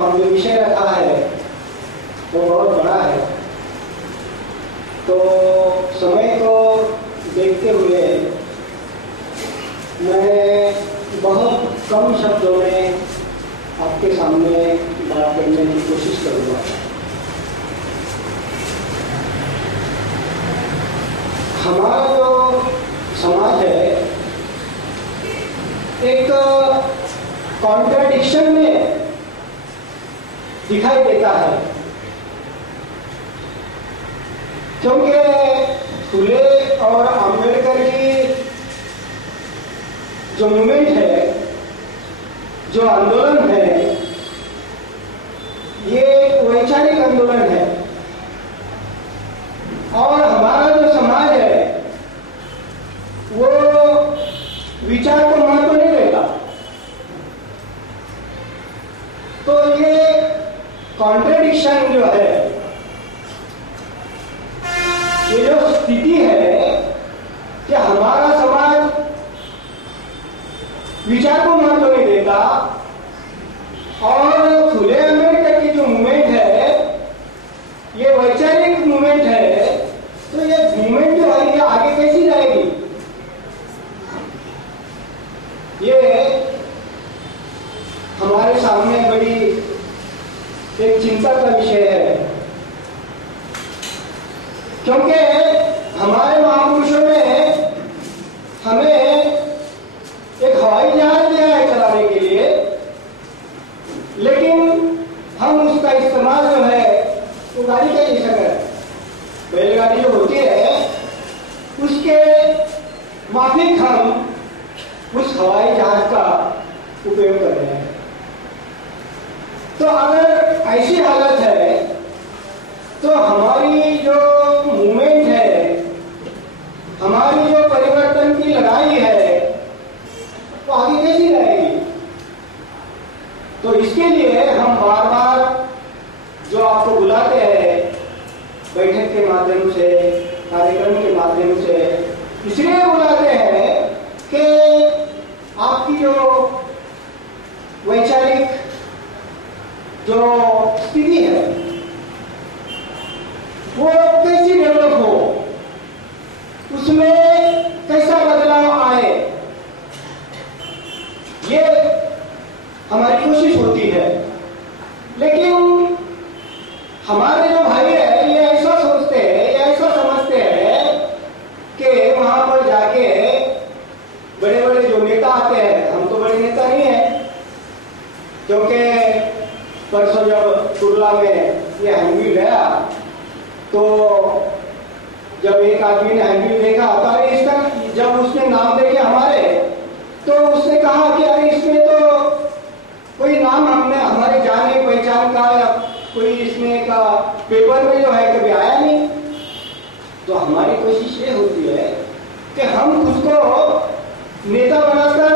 जो विषय रखा है वो बहुत बड़ा है, तो समय को देखते हुए मैं बहुत कम शब्दों में आपके सामने बात करने की कोशिश करूँगा। हमारा जो समाज है एक कॉन्ट्रडिक्शन में दिखाई देता है, क्योंकि फुले और अंबेडकर की जो मूवमेंट है, जो आंदोलन है, ये एक वैचारिक आंदोलन है और हमारा जो समाज है वो विचार को महत्व नहीं देता। तो ये कॉन्ट्रडिक्शन जो है, ये जो स्थिति है कि हमारा समाज विचार को महत्व नहीं देता और फुले अम्बेडकर की जो मूवमेंट है ये वैचारिक मूवमेंट है, तो ये मूवमेंट जो है ये आगे कैसी जाएगी? ये हमारे सामने बड़ी एक चिंता का विषय है, क्योंकि हमारे महापुरुषों ने हमें एक हवाई जहाज दिया है चलाने के लिए, लेकिन हम उसका इस्तेमाल जो है वो गाड़ी का जैसा करें। बैलगाड़ी जो होती है उसके माफिक हम उस हवाई जहाज का उपयोग कर रहे हैं। तो अगर ऐसी हालत है तो हमारी जो मूवमेंट है, हमारी जो परिवर्तन की लड़ाई है, वो आगे कैसी रहेगी? तो इसके लिए हम बार बार जो आपको बुलाते हैं बैठक के माध्यम से, कार्यक्रम के माध्यम से, इसलिए बुलाते हैं कि आपकी जो वैचारिक जो स्थिति है वो कैसी डेवलप हो, उसमें कैसा बदलाव आए, ये हमारी कोशिश होती है। लेकिन हमारे जो भाई है ये ऐसा सोचते हैं, ये ऐसा समझते हैं कि वहां पर जाके बड़े बड़े जो नेता आते हैं, हम तो बड़े नेता नहीं है, क्योंकि परसों जब कुर्ला में ये हैंडबिल गया तो जब एक आदमी ने हैंडबिल देखा तो अरे इसका, जब उसने नाम देखे हमारे, तो उसने कहा कि अरे इसमें तो कोई नाम हमने हमारे जाने पहचान का या कोई इसमें का पेपर में जो है कभी आया नहीं। तो हमारी कोशिश ये होती है कि हम खुद को नेता बनाकर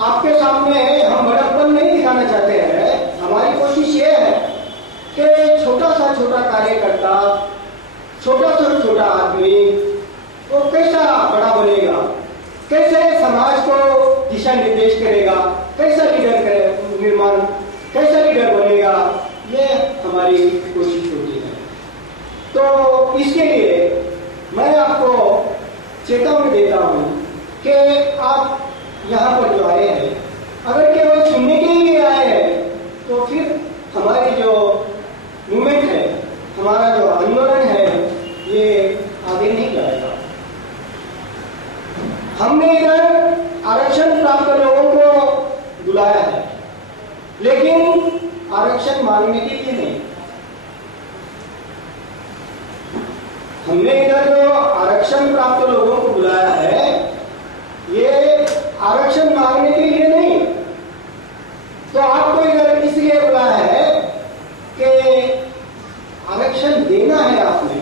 आपके सामने हम बड़प्पन नहीं दिखाना चाहते हैं। हमारी कोशिश ये है कि छोटा सा छोटा कार्यकर्ता, छोटा सा छोटा आदमी वो कैसा बड़ा बनेगा, कैसे समाज को दिशा निर्देश करेगा, कैसा लीडर करे निर्माण, कैसा लीडर बनेगा, ये हमारी कोशिश होती है। तो इसके लिए मैं आपको चेतावनी देता हूं कि आप यहाँ पर जो आए हैं, अगर केवल सुनने के लिए आए हैं तो फिर हमारी जो मूवमेंट है, हमारा जो आंदोलन है, ये आगे नहीं जाएगा। हमने इधर आरक्षण प्राप्त लोगों को बुलाया है, लेकिन आरक्षण मांगने के लिए नहीं। हमने इधर जो आरक्षण प्राप्त लोगों को बुलाया है, ये आरक्षण मांगने के लिए नहीं। तो आपको इधर इसलिए बुलाया है कि आरक्षण देना है। आपने,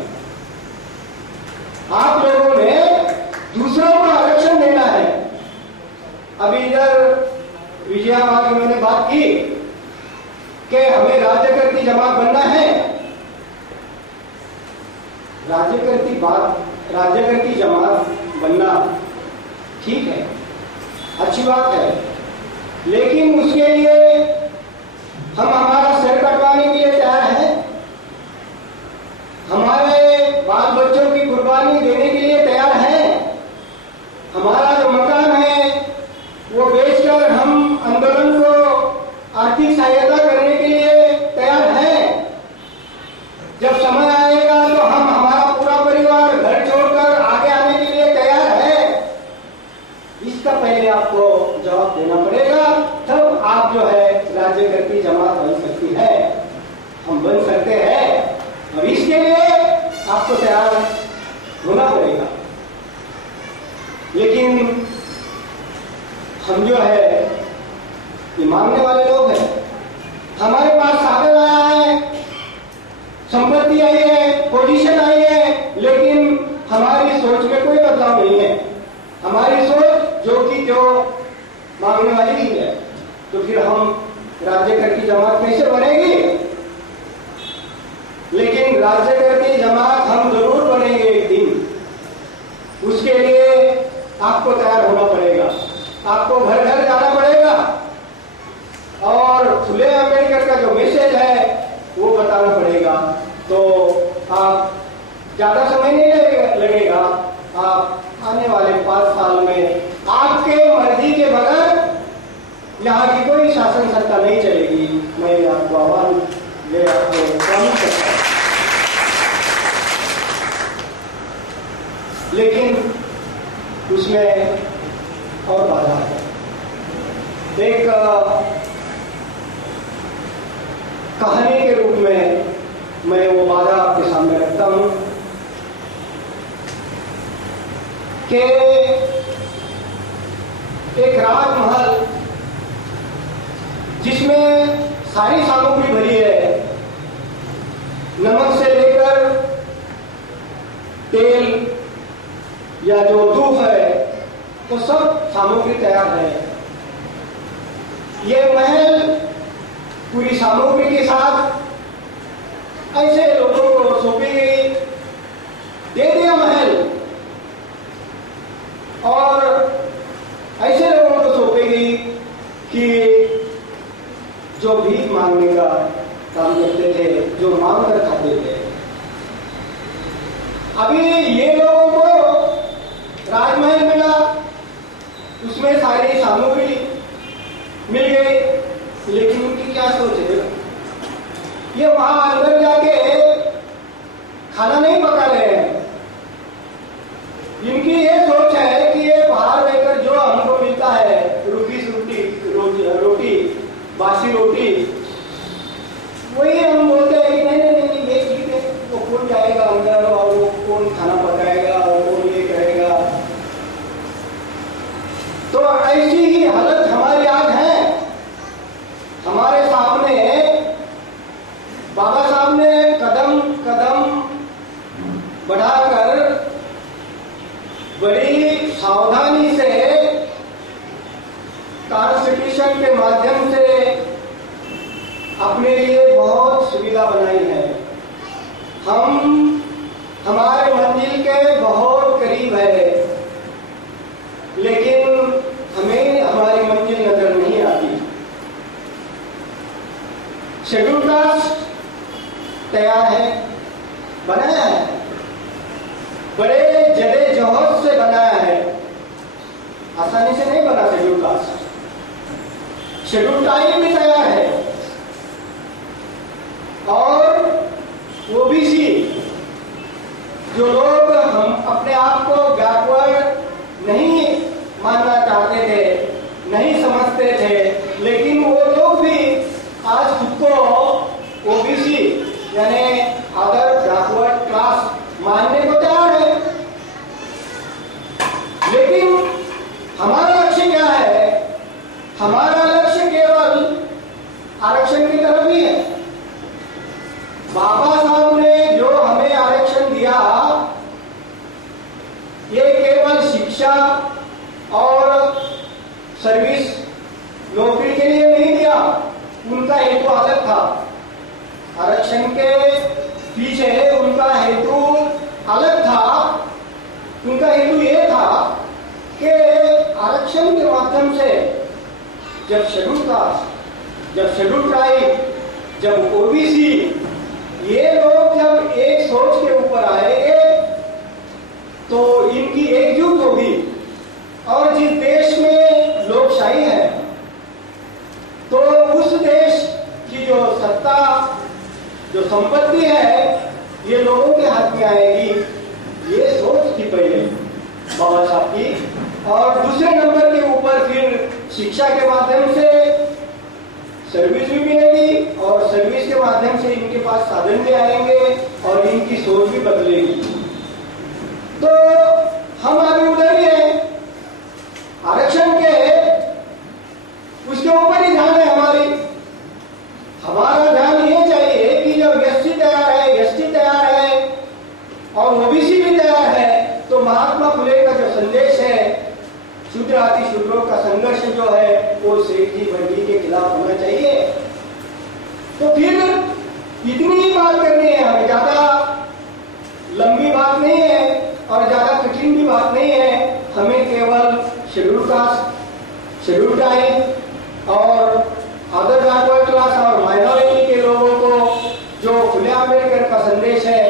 आप लोगों ने दूसरों को आरक्षण देना है। अभी इधर विजयाबाद में मैंने बात की कि हमें राज्यकर्ती जमात बनना है। राज्यकर्ती जमात बनना ठीक है, अच्छी बात है, लेकिन उसके लिए हम हमारा अदा करने के लिए तैयार हैं। जब समय आएगा तो हम हमारा पूरा परिवार घर छोड़कर आगे आने के लिए तैयार है। इसका पहले आपको जवाब देना पड़ेगा, तब आप जो है राज्यकर्त्री जमात बन सकती है, हम बन सकते हैं। और इसके लिए आपको तैयार होना पड़ेगा। लेकिन हम जो है ये मांगने वाले लोग हैं। हमारे पास साधन आया है, संपत्ति आई है, पोजीशन आई है, लेकिन हमारी सोच में कोई बदलाव नहीं है। हमारी सोच जो कि जो मांगने वाली ही है। तो फिर हम राज्यकर्त्री जमात कैसे बनेगी? लेकिन राज्यकर्त्री जमात हम जरूर बनेंगे एक दिन। उसके लिए आपको तैयार होना पड़ेगा, आपको घर घर जाना पड़ेगा और फुले अम्बेडकर का जो मैसेज है वो बताना पड़ेगा। तो आप ज्यादा समय नहीं लगेगा, आप आने वाले 5 साल में आपके मर्जी के बगैर यहाँ की कोई शासन सत्ता नहीं चलेगी। मैं आपको आह्वान ले आपको प्रॉमिस करता हूँ। लेकिन उसमें और बाधा है। एक कहानी के रूप में मैं वो बाधा आपके सामने रखता हूं कि एक राजमहल जिसमें सारी सामग्री भरी है, नमक से लेकर तेल या जो दूध है वो सब सामग्री तैयार है। ये महल पूरी सामग्री के साथ ऐसे लोगों को सौंपी गई, दे दिया महल, और ऐसे लोगों को सौंपी गई कि जो भीख मांगने का काम करते थे, जो मांग कर खाते थे। अभी ये लोगों को राजमहल मिला, उसमें सारी सामग्री मिल गई, लेकिन उनकी क्या सोच है? ये वहां अंदर जाके खाना नहीं पका रहे हैं। इनकी ये सोच है कि ये बाहर रहकर जो हमको मिलता है, रोटी बासी रोटी, वही हम बोलते हैं कि नहीं ये ठीक है। वो कौन जाएगा अंदर और वो कौन खाना पकाएगा और कौन ये करेगा? तो ऐसी ही हालत हमारी आज है। हमारे सामने बाबा साहब ने कदम कदम बढ़ाकर बड़ी सावधानी से कॉन्स्टिट्यूशन के माध्यम से अपने लिए बहुत सुविधा बनाई है। हम हमारे मंजिल के बहुत करीब है, लेकिन हमें हमारी मंजिल नजर नहीं आती। शेड्यूल कास्ट तैयार है, बनाया है, बड़े जदोजहद से बनाया है, आसानी से नहीं बना शेड्यूल कास्ट। शेड्यूल टाइम भी तैयार है, और ओबीसी जो लोग हम अपने आप को बैकवर्ड नहीं मानना चाहते थे, नहीं समझते थे, लेकिन वो लोग भी आज खुद को ओबीसी यानी अदर बैकवर्ड क्लास मानने को तैयार है। लेकिन हमारा लक्ष्य क्या है? हमारा लक्ष्य केवल आरक्षण की तरफ ही है। बाबा साहब ने जो हमें आरक्षण दिया, ये केवल शिक्षा और सर्विस नौकरी के लिए नहीं दिया। उनका हेतु अलग था। आरक्षण के पीछे उनका हेतु अलग था। उनका हेतु ये था कि आरक्षण के माध्यम से जब शेड्यूल कास्ट, जब शेड्यूल ट्राइब, जब ओबीसी, ये लोग जब एक सोच के ऊपर आएंगे तो इनकी एकजुट होगी। और जिस देश में लोकशाही है, तो उस देश जो संपत्ति है ये लोगों के हाथ में आएगी, ये सोच थी पहले बाबा साहब की। और दूसरे नंबर के ऊपर फिर शिक्षा के माध्यम से सर्विस भी मिलेगी और सर्विस के माध्यम से इनके पास साधन भी आएंगे और इनकी सोच भी बदलेगी। तो हम आगे उधर ही है, आरक्षण के उसके ऊपर ही ध्यान है हमारा ध्यान ये चाहिए कि जब एससी तैयार है, एसटी तैयार है और ओबीसी भी तैयार है, तो महात्मा फुले का जो संदेश है शूद्र आदि शूद्रों का संघर्ष जो है वो सेठ जी वर्गी के खिलाफ होना चाहिए। तो फिर इतनी ही बात करनी है हमें, ज्यादा लंबी बात नहीं है और ज्यादा कठिन भी बात नहीं है। हमें केवल शेड्यूल कास्ट, शेड्यूल ट्राइब और अदर बैकवर्ड क्लास और माइनॉरिटी के लोगों को जो फुले आंबेडकर का संदेश है,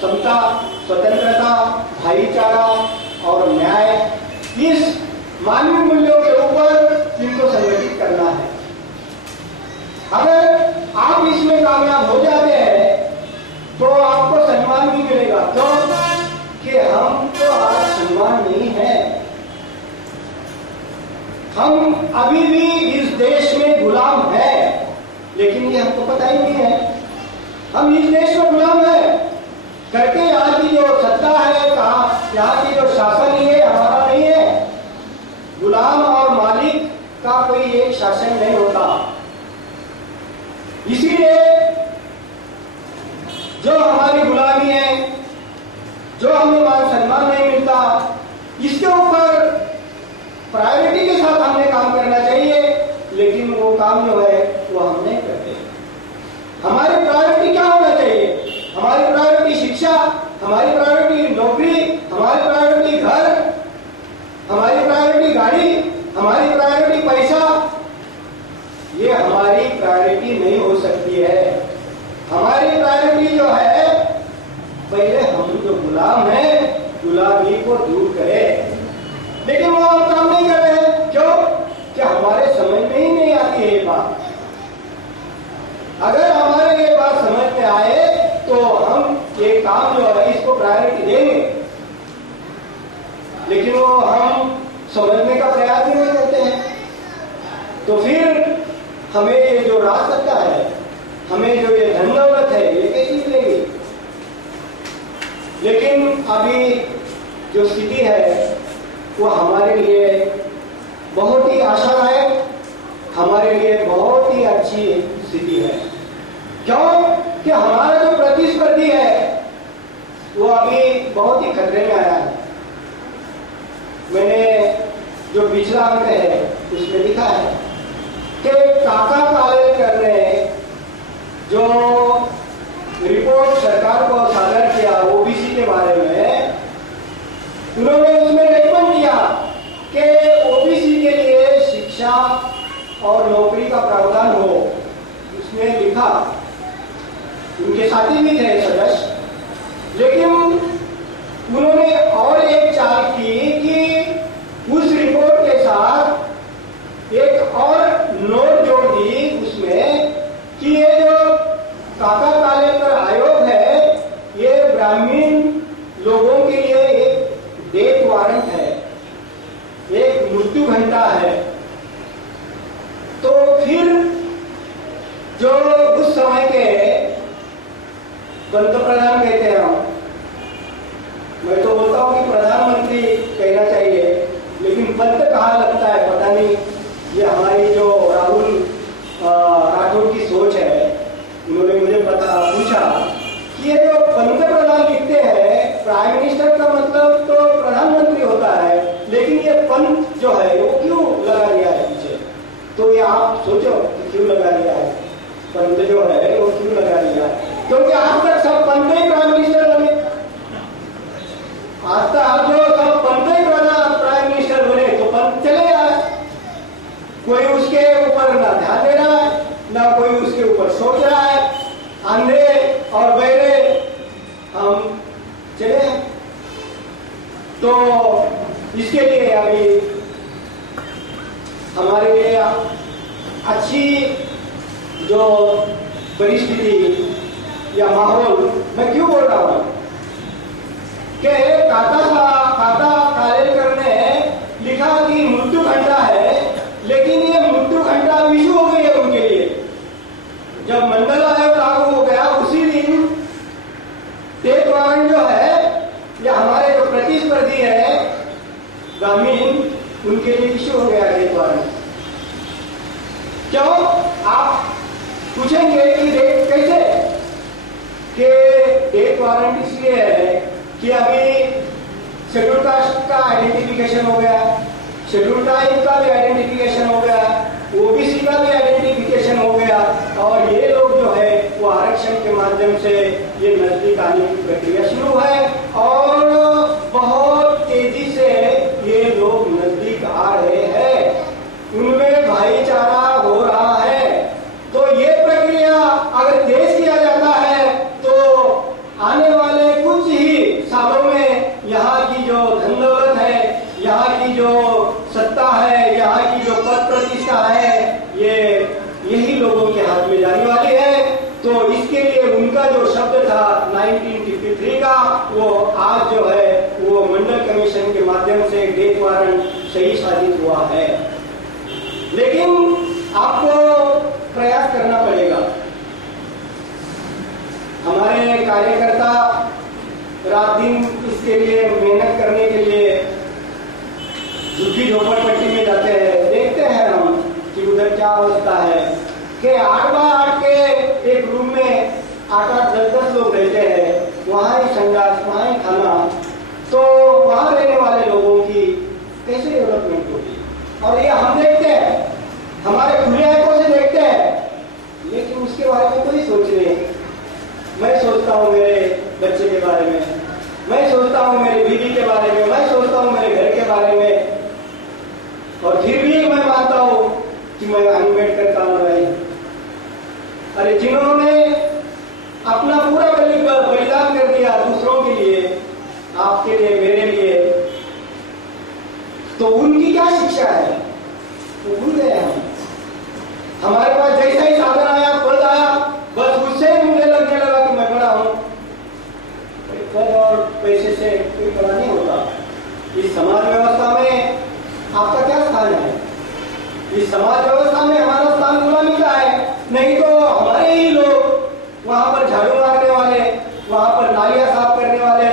समता, स्वतंत्रता, भाईचारा और न्याय, इस मानवीय मूल्यों के ऊपर इनको संगठित करना है। अगर आप इसमें कामयाब हो जाते हैं तो आपको सम्मान भी मिलेगा। क्यों कि हम तो आज सम्मान नहीं है, हम अभी भी इस देश में गुलाम है, लेकिन ये हमको पता ही नहीं है हम इस देश में गुलाम है करके। यहाँ की जो सत्ता है, कहा यहाँ की जो शासन है हमारा नहीं है। गुलाम और मालिक का कोई एक शासन नहीं होता। इसीलिए जो हमारी गुलामी है, जो हमें मान सम्मान नहीं मिलता, इसके ऊपर प्रायोरिटी के साथ हमने काम करना चाहिए, लेकिन वो काम जो है वो हम नहीं करते। हमारी प्रायोरिटी क्या होना चाहिए? हमारी प्रायोरिटी शिक्षा, हमारी प्रायोरिटी नौकरी, हमारी प्रायोरिटी घर, हमारी प्रायोरिटी गाड़ी, हमारी प्रायोरिटी पैसा, ये हमारी प्रायोरिटी नहीं हो सकती है। हमारी प्रायोरिटी जो है, पहले हम जो गुलाम हैं, गुलामी को दूर करें। लेकिन वो हम काम नहीं कर रहे हैं। क्यों? कि हमारे समझ में ही नहीं आती है ये बात। अगर हमारे ये बात समझ में आए तो हम ये काम जो है इसको प्रायोरिटी देंगे, लेकिन वो हम समझने का प्रयास ही नहीं करते हैं। तो फिर हमें ये जो राज सत्ता है, हमें जो ये धन दौलत है, ये कैसी मिलेगी? लेकिन अभी जो स्थिति है वो हमारे लिए बहुत ही आशादायक, हमारे लिए बहुत ही अच्छी स्थिति है। क्यों? कि हमारा जो प्रतिस्पर्धी है वो अभी बहुत ही खतरे में आया है। मैंने जो पिछला अंक है उसमें लिखा है कि काका कालेलकर ने जो रिपोर्ट सरकार को सादर किया ओबीसी के बारे में, उन्होंने उसमें रेकमेंड किया कि ओबीसी के लिए शिक्षा और नौकरी का प्रावधान हो। उसने लिखा, उनके साथी भी थे सदस्य, लेकिन उन्होंने और एक चाल की कि उस रिपोर्ट के साथ एक और नोट जोड़ दी उसमें कि ये जो काका कालेलकर आयोग है, ये ग्रामीण लोगों के लिए एक डेथ वारंट है, एक मृत्यु घंटा है। तो फिर जो उस समय के पंतप्रधान कहते हैं, मैं तो बोलता हूं कि प्रधानमंत्री कहना चाहिए, लेकिन पंत कहाँ लगता है पता नहीं। ये हमारी जो राहुल राठौर की सोच है, उन्होंने मुझे पूछा कि ये जो पंतप्रधान लिखते हैं, प्राइम मिनिस्टर का मतलब तो प्रधानमंत्री होता है, लेकिन ये पंत जो है वो क्यों लगा दिया है पीछे? तो ये आप सोचो कि क्यों लगा दिया है पंत जो है वो क्यों लगा दिया है? क्योंकि आज तक सब पंत ही प्राइम मिनिस्टर बने, आज तक जो सब पंत ही प्राइम मिनिस्टर बने, तो पंत चले जाए। कोई उसके ऊपर ना ध्यान दे रहा है, ना कोई उसके ऊपर सोच रहा है। अंधे और बहरे हम चले हैं। तो इसके लिए अभी हमारे लिए अच्छी जो परिस्थिति या माहौल मैं क्यों बोल रहा हूं कि काका कालेलकर ने लिखा कि मृत्यु घंटा है, लेकिन ये मृत्यु घंटा विशु हो गई है उनके लिए। जब मंडल आयोग लागू हो गया उसी दिन डेथ वारंट जो है या हमारे जो प्रतिस्पर्धी है ग्रामीण, उनके लिए इश्यू हो गया डेथ वारंट। क्यों? आप पूछेंगे कि कैसे? कि डेथ वारंट इसलिए है कि अभी शेड्यूल कास्ट का आइडेंटिफिकेशन हो गया, शेड्यूल ट्राइब का भी आइडेंटिफिकेशन हो गया, ओबीसी का भी आइडेंटिफिकेशन हो गया, और ये लोग जो है वो आरक्षण के माध्यम से ये नजदीक आने की प्रक्रिया शुरू है और बहुत तेजी से ये लोग नजदीक आ रहे हैं, उनमें भाईचारा हो रहा है। तो ये प्रक्रिया अगर तेज किया जाता है तो आने वाले कुछ ही सालों में यहाँ की जो धन दौलत है, यहाँ की जो सत्ता है, यहाँ की जो पद प्रतिष्ठा है, ये यही लोगों के हाथ में जाने वाली है। तो इसके लिए उनका जो शब्द था 1953 का, वो आज जो है वो मंडल कमीशन के माध्यम से डेथ वारंट सही साबित हुआ है। लेकिन आपको प्रयास करना पड़ेगा। हमारे कार्यकर्ता रात दिन इसके लिए मेहनत करने के लिए झुग्गी झोपड़पट्टी में जाते हैं, देखते हैं हम कि उधर क्या अवस्था है कि 8 बाय 8 के एक रूम में 8-8, 10-10 लोग रहते हैं, वहाँ ही संडास, वहाँ ही खाना, तो वहाँ रहने वाले लोगों की कैसे डेवलपमेंट होगी? और ये हम देखते हैं, हमारे खुले आंखों से देखते हैं, लेकिन उसके बारे में कोई सोच नहीं। मैं सोचता हूँ मेरे बच्चे के बारे में, मैं सोचता हूँ मेरी बीवी के बारे में, मैं सोचता हूँ मेरे घर के बारे में, और फिर भी मैं मानता हूँ कि मैं अनबेडकर का अनुयायी। अरे जिन्होंने अपना पूरा बलिदान कर दिया दूसरों के लिए, आपके लिए, मेरे लिए, तो उनकी क्या शिक्षा है? वो भूल गए हम। हमारे पास जैसा ही साधन आया, पद आया, बस उससे मुझे लगने लगा कि मैं बड़ा हूं। पद और पैसे से कोई बड़ा नहीं होता। इस समाज व्यवस्था में आपका क्या स्थान है? इस समाज व्यवस्था में हमारा स्थान गुलामी का है। नहीं तो हमारे ही लोग वहां पर झाड़ू मारने वाले, वहां पर नालियां साफ करने वाले,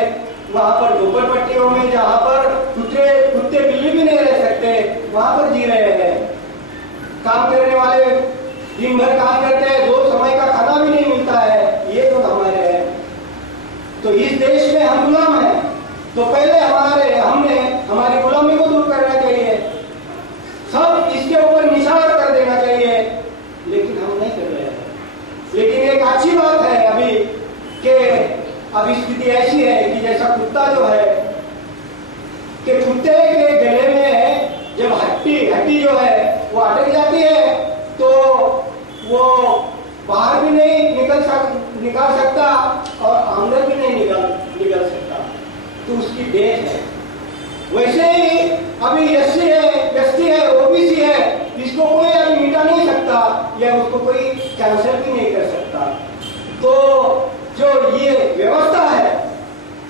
वहां पर झोपड़पट्टियों में जहां पर कुत्ते बिल्ली भी नहीं रह सकते, वहां पर जी रहे हैं। काम करने वाले दिन भर काम करते हैं, 2 समय का खाना भी नहीं मिलता है, ये लोग हमारे हैं। तो इस देश में हम गुलाम हैं, तो पहले हमने हमारी गुलामी को दूर करना चाहिए, सब इसके ऊपर निशान कर देना चाहिए, लेकिन हम नहीं कर रहे हैं। लेकिन एक अच्छी बात है अभी कि अब स्थिति ऐसी है कि जैसा कुत्ता जो है कि कुत्ते के गले में जब हड्डी जो है वो अटक जाती है तो वो बाहर भी नहीं निकाल सकता और अंदर भी नहीं निकल सकता, तो उसकी डेथ है। वैसे ही अभी एसटी है, ओबीसी है, इसको कोई अभी मिटा नहीं सकता या उसको कोई कैंसिल भी नहीं कर सकता। तो जो ये व्यवस्था है,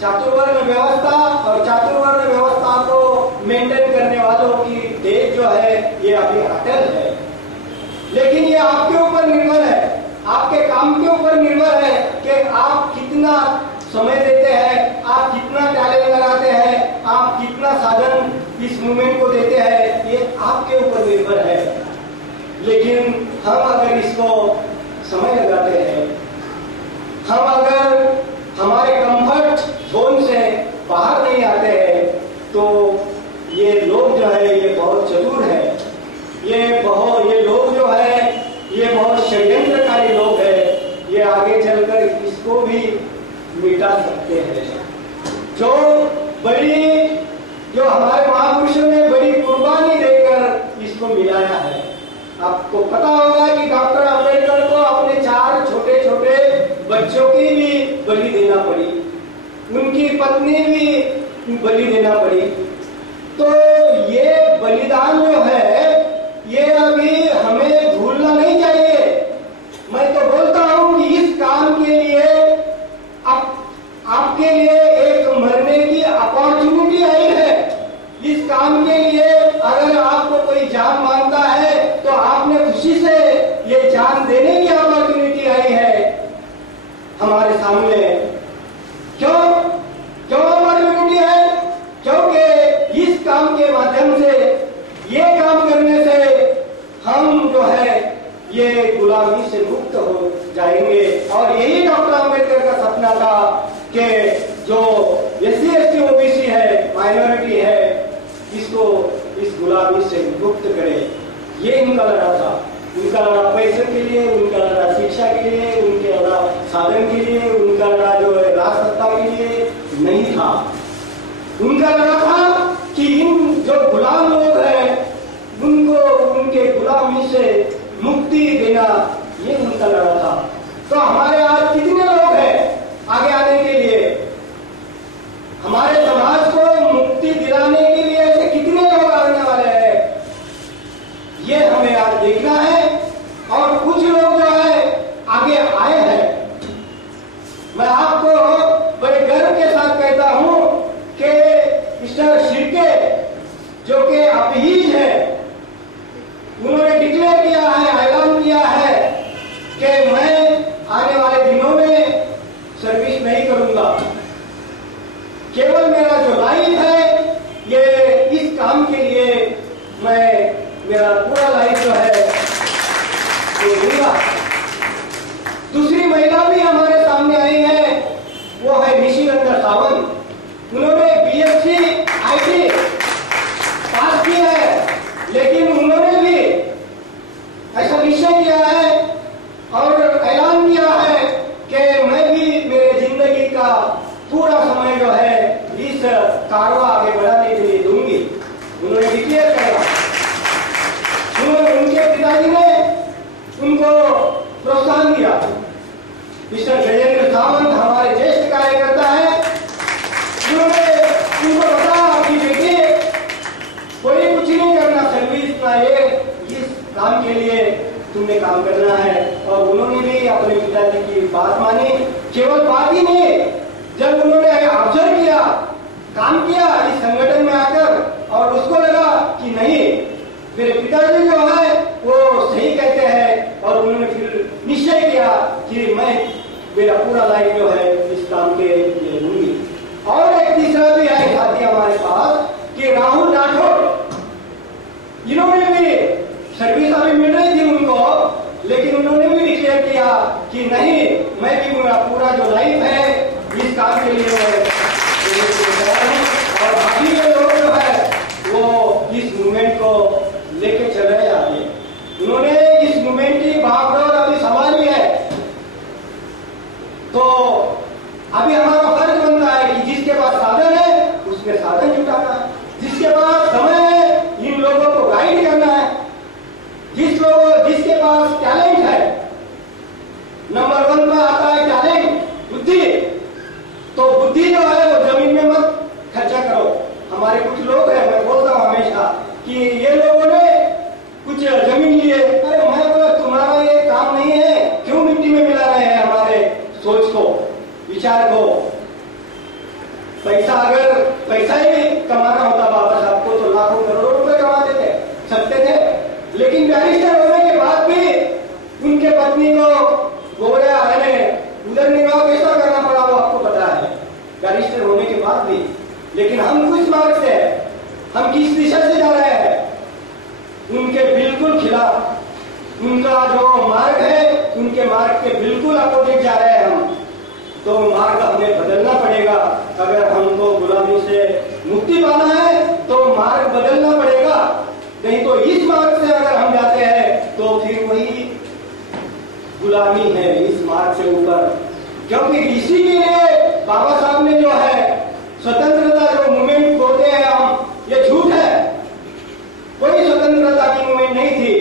चातुर्वर्ण व्यवस्था, और चातुर्वर्ण व्यवस्था को मेंटेन करने वालों की डेथ जो है ये अभी अटल है। लेकिन ये आपके ऊपर निर्भर है, आपके काम के ऊपर निर्भर है कि आप कितना समय देते हैं, आप कितना टैलेंट लगाते हैं, आप कितना साधन इस मूवमेंट को देते हैं, ये आपके ऊपर निर्भर है। लेकिन हम अगर इसको समय लगाते हैं, हम अगर हमारे कंफर्ट जोन से बाहर नहीं आते हैं, तो ये लोग जो है ये बहुत चतुर है, ये लोग जो है ये बहुत षड्यंत्रकारी लोग हैं, ये आगे चलकर इसको भी मिटा सकते हैं। जो हमारे महापुरुषों ने बड़ी कुर्बानी देकर इसको मिलाया है। आपको पता होगा कि डॉक्टर अम्बेडकर को अपने 4 छोटे छोटे बच्चों की भी बलि देना पड़ी, उनकी पत्नी भी बलि देना पड़ी। तो ये बलिदान जो है ये अभी हमें भूलना नहीं चाहिए। मैं तो बोलता हूं कि इस काम के लिए हमारे सामने है। क्यों क्यों हमारी यूनिटी है? क्योंकि इस काम के माध्यम से, ये काम करने से हम जो है ये गुलामी से मुक्त हो जाएंगे। और यही डॉक्टर आम्बेडकर का सपना था कि जो SC ST OBC है, माइनॉरिटी है, इसको इस गुलामी से मुक्त करे। ये उनका लड़ा था। उनका लड़ा पैसे के लिए, उनका लड़ा शिक्षा के लिए, उनके लड़ा साधन के लिए, उनका लड़ा जो है राजसत्ता के लिए नहीं था। उनका लड़ा था कि इन जो गुलाम लोग हैं उनको उनके गुलामी से मुक्ति देना, ये उनका लड़ा था। तो हमारे आज कितने लोग हैं आगे आने के लिए, हमारे समाज को मुक्ति दिलाने के लिए ऐसे कितने लोग आने वाले हैं, ये हमें आज देखना है। और कुछ लोग जो है आगे आए हैं। मैं आपको बड़े गर्व के साथ कहता हूं कि मिस्टर शिर्के जो कि अपहीज है, उन्होंने डिक्लेयर किया है, ऐलान किया है कि मैं आने वाले दिनों में सर्विस नहीं करूंगा। केवल मेरा जो लाइफ है ये इस काम के लिए मैं मेरा पूरा लाइफ जो है वो दूंगा। दूसरी महिला भी हमारे सामने आई है, वो है निशिगंधा सावंत। उन्होंने BSc IT पास किया है, लेकिन उन्होंने भी ऐसा निश्चय किया है और ऐलान किया है कि मैं भी मेरे जिंदगी का पूरा समय जो है इस कारवा आगे बढ़ाने के लिए दूंगी। उन्होंने डिक्लेयर किया। उनके पिताजी ने उनको प्रोत्साहन दिया। मिस्टर गजेंद्र सावंत हमारे ज्येष्ठ कार्यकर्ता है। उन्होंने उनको बताया कि बेटी कोई कुछ नहीं करना, सर्विस का ये इस काम के लिए तुमने काम करना है। और उन्होंने भी अपने पिताजी की बात मानी। केवल बात ही नहीं, जब उन्होंने ऑब्जर्व किया, काम किया इस संगठन में आकर और उसको लगा कि नहीं मेरे पिताजी जो है वो सही कहते हैं, और उन्होंने फिर निश्चय किया कि मैं मेरा पूरा लाइफ जो है इस काम के लिए दूंगी। और एक तीसरा भी है साथी हमारे पास कि राहुल राठौड़, इन्होंने भी सर्विस अभी मिल रही थी उनको, लेकिन उन्होंने भी डिक्लेयर किया कि नहीं मैं भी मेरा पूरा जो लाइफ है इस काम के लिए और बाकी के लोग जो है वो इस मूवमेंट को लेके चल रहे आगे। उन्होंने इस मूवमेंट की भागदौड़ अभी संभाली है। तो अभी हमारा फर्ज बनता है कि जिसके पास साधन है उसमें साधन जुटाना है, जिसके पास समय है इन लोगों को गाइड करना है, जिसके पास टैलेंट है, नंबर 1 पर आता है टैलेंट, बुद्धि। तो बुद्धि जो है वो जमीन में मत खर्चा करो। हमारे कुछ लोग हैं, मैं बोलता हूं हमेशा कि ये लोगों ने कुछ जमीन लिए, अरे मैं बोला तुम्हारा ये काम नहीं है, क्यों मिट्टी में मिला रहे हैं हमारे सोच को, विचार को। पैसा ही कमाना होता बाबा साहब को तो लाखों करोड़ों रुपए कमा सकते थे, लेकिन बैरिस्टर होने के बाद भी उनके पत्नी को गोरा उधर निर्वाह कैसा करना पड़ा वो आपको पता है, बैरिस्टर होने के बाद भी। लेकिन हम किस मार्ग से है, हम किस दिशा से जा रहे हैं, उनके बिल्कुल खिलाफ। उनका जो मार्ग है उनके मार्ग के बिल्कुल अपोजिट जा रहे हैं हम। तो मार्ग हमें बदलना पड़ेगा। अगर हमको गुलामी से मुक्ति पाना है तो मार्ग बदलना पड़ेगा, नहीं तो इस मार्ग से अगर हम जाते हैं तो फिर वही गुलामी है इस मार्ग से ऊपर। क्योंकि इसी के लिए बाबा साहब ने जो है स्वतंत्रता जो मूवमेंट बोलते हैं हम, ये झूठ है। कोई स्वतंत्रता की मूवमेंट नहीं थी,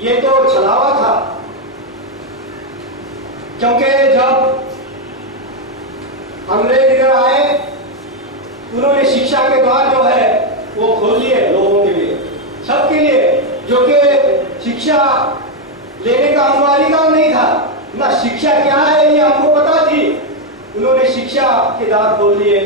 ये तो छलावा था। क्योंकि जब अंग्रेज इधर आए उन्होंने शिक्षा के द्वार जो है वो खोल दिए लोगों के लिए, सबके लिए, जो कि शिक्षा लेने का हमारा अधिकार नहीं था। ना शिक्षा क्या है ये हमको पता थी, उन्होंने शिक्षा के द्वार खोल दिए।